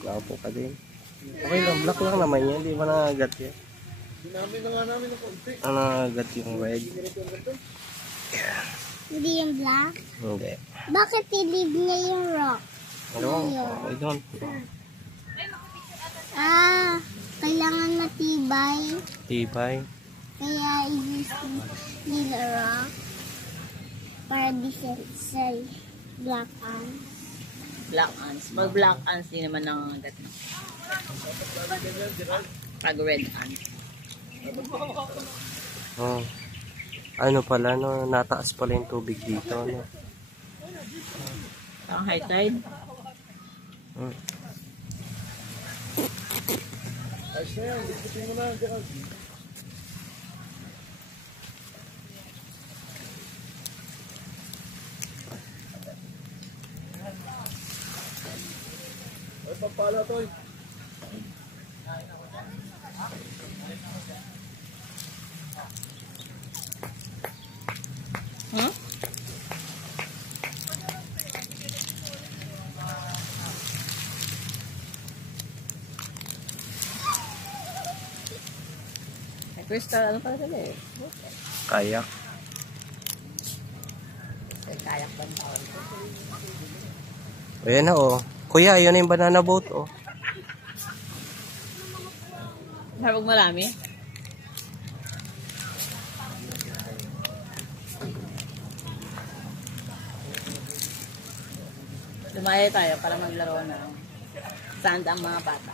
Laupo ka din. Okay lang, black lang naman yan. Hindi ba nangagat yan? Dinamin na nga namin ng konti. Nangagat yung red. Hindi yung black? Hindi. Bakit i-leave niya yung rock? Ano? I don't. Kailangan matibay. Tibay. Kaya i-use nila rock para di sa black ants. Black ants. Pag black ants, di naman nangangagat. Pag red ants. Oh. Ano pala, no? Nataas pala yung tubig dito, no? Ang high tide. Ayos na yan, diskutin mo na. Diyan. Ay, pampala to eh. Hmm? Crystal, ano pala sila eh? Kayak. Kayak ba ang tawag? Ayan na, oh. Kuya, yun na yung banana boat, oh. Harap marami. Lumaya tayo para maglaro na. Sand ang mga bata.